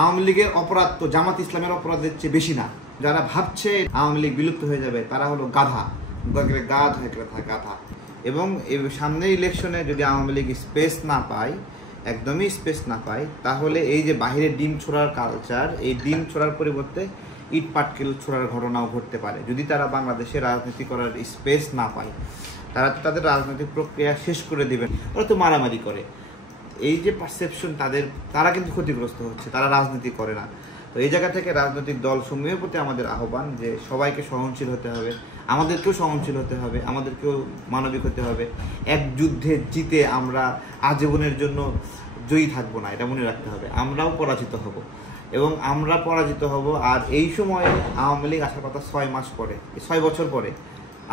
আওয়ামী লীগের অপরাধ তো জামাত ইসলামের অপরাধের চেয়ে বেশি না। যারা ভাবছে আওয়ামী লীগ বিলুপ্ত হয়ে যাবে তারা হলো গাধা, গাধা। এবং সামনে ইলেকশনে যদি আওয়ামী লীগ স্পেস না পায়, একদমই স্পেস না পায়, তাহলে এই যে বাহিরে ডিম ছোড়ার কালচার, এই ডিম ছোড়ার পরিবর্তে ইট পাটকেল ছোড়ার ঘটনাও ঘটতে পারে যদি তারা বাংলাদেশে রাজনীতি করার স্পেস না পায়। তারা তো তাদের রাজনৈতিক প্রক্রিয়া শেষ করে দিবেন, ওরা তো মারামারি করে। এই যে পারসেপশন তারা কিন্তু ক্ষতিগ্রস্ত হচ্ছে, তারা রাজনীতি করে না। তো এই জায়গা থেকে রাজনৈতিক দলসমূহের প্রতি আমাদের আহ্বান যে সবাইকে সহনশীল হতে হবে, আমাদেরকেও সহনশীল হতে হবে, আমাদেরকেও মানবিক হতে হবে। এক যুদ্ধে জিতে আমরা আজীবনের জন্য জয়ী থাকবো না, এটা মনে রাখতে হবে। আমরাও পরাজিত হব এবং আমরা পরাজিত হব। আর এই সময়ে আওয়ামী লীগ আসার কথা 6 মাস পরে, 6 বছর পরে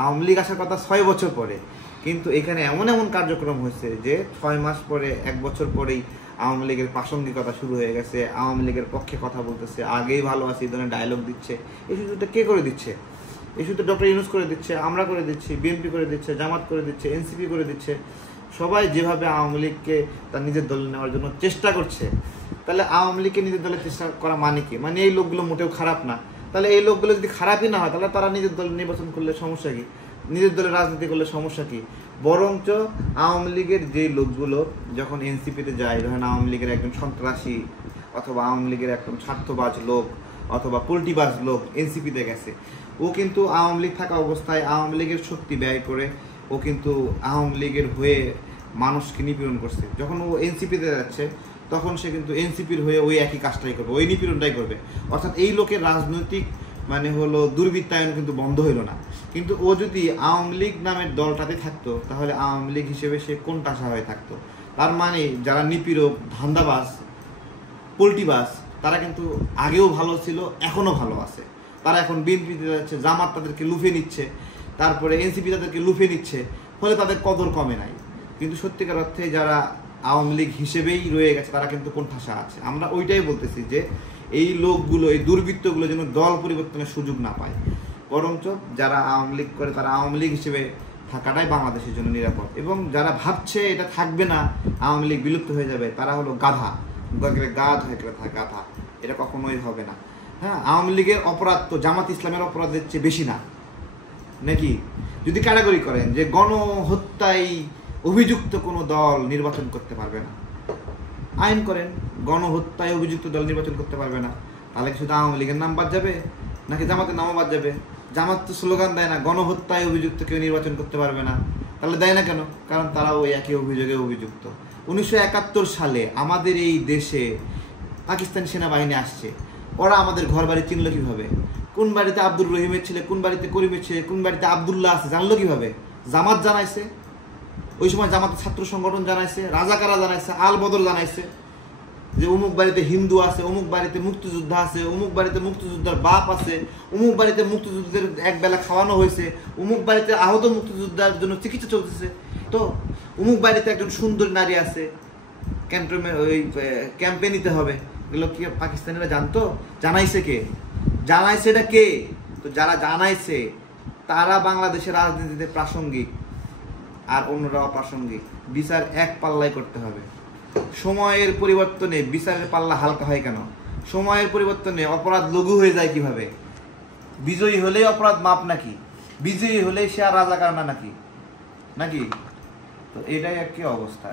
আওয়ামী লীগ আসার কথা 6 বছর পরে, কিন্তু এখানে এমন কার্যক্রম হয়েছে যে 6 মাস পরে, 1 বছর পরেই আওয়ামী লীগের প্রাসঙ্গিকতা শুরু হয়ে গেছে, আওয়ামী লীগের পক্ষে কথা বলতেছে, আগেই ভালো আছে এই ধরনের ডায়লগ দিচ্ছে। এই সুযোগটা কে করে দিচ্ছে? এই সুযোগটা ডক্টর ইউনূস করে দিচ্ছে, আমরা করে দিচ্ছি, বিএনপি করে দিচ্ছে, জামাত করে দিচ্ছে, এনসিপি করে দিচ্ছে। সবাই যেভাবে আওয়ামী লীগকে তার নিজের দলে নেওয়ার জন্য চেষ্টা করছে, তাহলে আওয়ামী লীগকে নিজের দলে চেষ্টা করা মানে কি? মানে এই লোকগুলো মোটেও খারাপ না। তাহলে এই লোকগুলো যদি খারাপই না হয়, তাহলে তারা নিজের দল নির্বাচন করলে সমস্যা কি? নিজের দলে রাজনীতি করলে সমস্যা কি? বরঞ্চ আওয়ামী লীগের যে লোকগুলো যখন এনসিপিতে যায়, ধরেন আওয়ামী লীগের একজন সন্ত্রাসী অথবা আওয়ামী লীগের একজন স্বার্থবাজ লোক অথবা পোল্টিবাজ লোক এনসিপিতে গেছে, ও কিন্তু আওয়ামী লীগ থাকা অবস্থায় আওয়ামী লীগের শক্তি ব্যয় করে ও কিন্তু আওয়ামী লীগের হয়ে মানুষকে নিপীড়ন করছে। যখন ও এনসিপিতে যাচ্ছে তখন সে কিন্তু এনসিপির হয়ে ওই একই কাজটাই করবে, ওই নিপীড়নটাই করবে। অর্থাৎ এই লোকের রাজনৈতিক দুর্বৃত্তায়ন কিন্তু বন্ধ হইল না। কিন্তু ও যদি আওয়ামী লীগ নামের দলটাতে থাকতো, তাহলে আওয়ামী লীগ হিসেবে সে কোণঠাসা হয়ে থাকতো। তার মানে যারা নিপীড়ক, ধান্দাবাজ, পোল্টিবাজ, তারা কিন্তু আগেও ভালো ছিল, এখনও ভালো আছে। তারা এখন বিএনপিতে যাচ্ছে, জামাত তাদেরকে লুফে নিচ্ছে, তারপরে এনসিপি তাদেরকে লুফে নিচ্ছে, ফলে তাদের কদর কমে নাই। কিন্তু সত্যিকার অর্থে যারা আওয়ামী লীগ হিসেবেই রয়ে গেছে তারা কিন্তু কোণঠাসা আছে। আমরা ওইটাই বলতেছি যে এই লোকগুলো, এই দুর্বৃত্তগুলো যেন দল পরিবর্তনের সুযোগ না পায়, বরঞ্চ যারা আওয়ামী লীগ করে তারা আওয়ামী লীগ হিসেবে থাকাটাই বাংলাদেশের জন্য নিরাপদ। এবং যারা ভাবছে এটা থাকবে না, আওয়ামী লীগ বিলুপ্ত হয়ে যাবে, তারা হলো গাধা, গাধা। এটা কখনোই হবে না। হ্যাঁ, আওয়ামী লীগের অপরাধ তো জামাত ইসলামের অপরাধের চেয়ে বেশি না নাকি? যদি কারাগারি করেন যে গণহত্যায় অভিযুক্ত কোনো দল নির্বাচন করতে পারবে না, আইন করেন গণহত্যায় অভিযুক্ত দল নির্বাচন করতে পারবে না, তাহলে শুধু আওয়ামী লীগের নাম বাদ যাবে নাকি জামাতের নামও বাদ যাবে? জামাত তো স্লোগান দেয় না গণহত্যায় অভিযুক্ত কেউ নির্বাচন করতে পারবে না, তাহলে দেয় না কেন? কারণ তারা ওই একই অভিযোগে অভিযুক্ত। 1971 সালে আমাদের এই দেশে পাকিস্তানি সেনাবাহিনী আসছে, ওরা আমাদের ঘর বাড়ি চিনল কীভাবে? কোন বাড়িতে আব্দুর রহিমের ছেলে, কোন বাড়িতে করিমের ছেলে, কোন বাড়িতে আবদুল্লাহ আছে জানলো কীভাবে? জামাত জানাইছে, ওই সময় জামাতের ছাত্র সংগঠন জানাইছে, রাজাকারা জানাইছে, আল বদল জানাইছে যে অমুক বাড়িতে হিন্দু আছে, অমুক বাড়িতে মুক্তিযোদ্ধা আছে, অমুক বাড়িতে মুক্তিযোদ্ধার বাপ আছে, অমুক বাড়িতে মুক্তিযুদ্ধের একবেলা খাওয়ানো হয়েছে, অমুক বাড়িতে আহত মুক্তিযোদ্ধার জন্য চিকিৎসা চলতেছে, তো অমুক বাড়িতে একজন সুন্দর নারী আছে, ক্যাম্পে নিতে হবে। এগুলো কি পাকিস্তানিরা জানতো? জানাইছে কে? জানাইছে এটা কে? তো যারা জানাইছে তারা বাংলাদেশের রাজনীতিতে প্রাসঙ্গিক আর অন্যরা অপ্রাসঙ্গিক। বিচার এক পাল্লাই করতে হবে। সময়ের পরিবর্তনে বিচারের পাল্লা হালকা হয় কেন? সময়ের পরিবর্তনে অপরাধ লঘু হয়ে যায় কিভাবে? বিজয়ী হলেই অপরাধ মাপ নাকি? বিজয়ী হলেই সে আর রাজাকার না নাকি? তো এটাই একই অবস্থা।